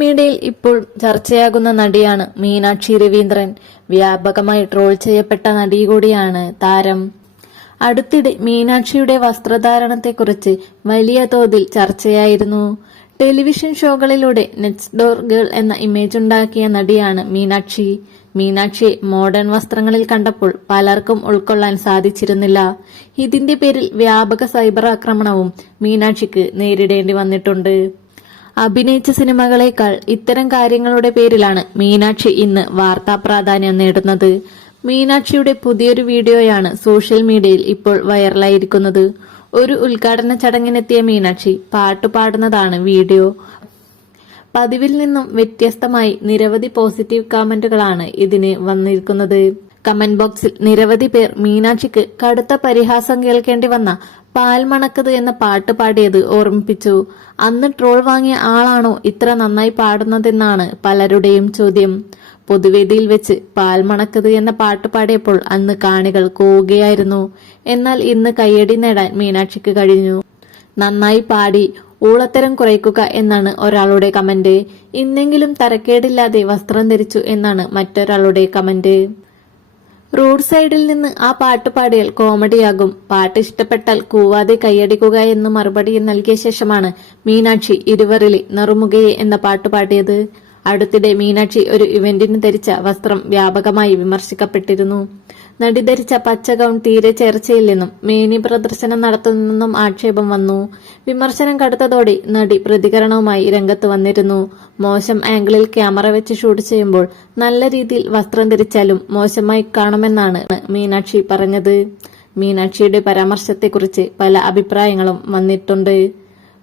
മീഡിയയിൽ ഇപ്പോൾ ചർച്ചയാകുന്ന നടിയാണ് മീനാക്ഷി രവീന്ദ്രൻ. വ്യാപകമായി ട്രോൾ ചെയ്യപ്പെട്ട നടി കൂടിയാണ് താരം. അടുത്തിടെ മീനാക്ഷിയുടെ വസ്ത്രധാരണത്തെക്കുറിച്ച് വലിയ തോതിൽ ചർച്ചയായിരുന്നു. ടെലിവിഷൻ ഷോകളിലൂടെ നെക്സ്റ്റ് ഡോർ ഗേൾ എന്ന ഇമേജ് ഉണ്ടാക്കിയ നടിയാണ് മീനാക്ഷി. മീനാക്ഷിയെ മോഡേൺ വസ്ത്രങ്ങളിൽ കണ്ടപ്പോൾ പലർക്കും ഉൾക്കൊള്ളാൻ സാധിച്ചിരുന്നില്ല. ഇതിന്റെ പേരിൽ വ്യാപക സൈബർ ആക്രമണവും മീനാക്ഷിക്ക് നേരിടേണ്ടി വന്നിട്ടുണ്ട്. അഭിനയിച്ച സിനിമകളേക്കാൾ ഇത്തരം കാര്യങ്ങളുടെ പേരിലാണ് മീനാക്ഷി ഇന്ന് വാർത്താ പ്രാധാന്യം നേടുന്നത്. മീനാക്ഷിയുടെ പുതിയൊരു വീഡിയോയാണ് സോഷ്യൽ മീഡിയയിൽ ഇപ്പോൾ വൈറലായിരിക്കുന്നത്. ഒരു ഉദ്ഘാടന ചടങ്ങിനെത്തിയ മീനാക്ഷി പാട്ട് പാടുന്നതാണ് വീഡിയോ. പതിവിൽ നിന്നും വ്യത്യസ്തമായി നിരവധി പോസിറ്റീവ് കമന്റുകളാണ് ഇതിന് വന്നിരിക്കുന്നത്. കമന്റ് ബോക്സിൽ നിരവധി പേർ മീനാക്ഷിക്ക് കടുത്ത പരിഹാസം കേൾക്കേണ്ടി വന്ന പാൽ മണക്കത് എന്ന പാട്ട് പാടിയത് ഓർമ്മിപ്പിച്ചു. അന്ന് ട്രോൾ വാങ്ങിയ ആളാണോ ഇത്ര നന്നായി പാടുന്നതെന്നാണ് പലരുടെയും ചോദ്യം. പൊതുവേദിയിൽ വെച്ച് പാൽമണക്കത് എന്ന പാട്ട് പാടിയപ്പോൾ അന്ന് കാണികൾ കൂവുകയായിരുന്നു എന്നാൽ ഇന്ന് കയ്യടി നേടാൻ മീനാക്ഷിക്ക് കഴിഞ്ഞു. നന്നായി പാടി ഊളത്തരം കുറയ്ക്കുക എന്നാണ് ഒരാളുടെ കമന്റ്. ഇന്നെങ്കിലും തരക്കേടില്ലാതെ വസ്ത്രം ധരിച്ചു എന്നാണ് മറ്റൊരാളുടെ കമന്റ്. റോഡ് സൈഡിൽ നിന്ന് ആ പാട്ട് പാടിയാൽ കോമഡിയാകും. പാട്ട് ഇഷ്ടപ്പെട്ടാൽ കൂവാതെ കൈയടിക്കുക എന്ന് മറുപടി നൽകിയ ശേഷമാണ് മീനാക്ഷി ഇരുവറിലെ നെറുമുകയെ എന്ന പാട്ട് പാടിയത്. അടുത്തിടെ മീനാക്ഷി ഒരു ഇവന്റിന് ധരിച്ച വസ്ത്രം വ്യാപകമായി വിമർശിക്കപ്പെട്ടിരുന്നു. നടി ധരിച്ച പച്ച ഗൗൺ തീരെ ചേർച്ചയില്ലെന്നും മേനി പ്രദർശനം നടത്തുന്നെന്നും ആക്ഷേപം വന്നു. വിമർശനം കടുത്തതോടെ നടി പ്രതികരണവുമായി രംഗത്ത് വന്നിരുന്നു. മോശം ആംഗിളിൽ ക്യാമറ വെച്ച് ഷൂട്ട് ചെയ്യുമ്പോൾ നല്ല രീതിയിൽ വസ്ത്രം ധരിച്ചാലും മോശമായി കാണുമെന്നാണ് മീനാക്ഷി പറഞ്ഞത്. മീനാക്ഷിയുടെ പരാമർശത്തെക്കുറിച്ച് പല അഭിപ്രായങ്ങളും വന്നിട്ടുണ്ട്.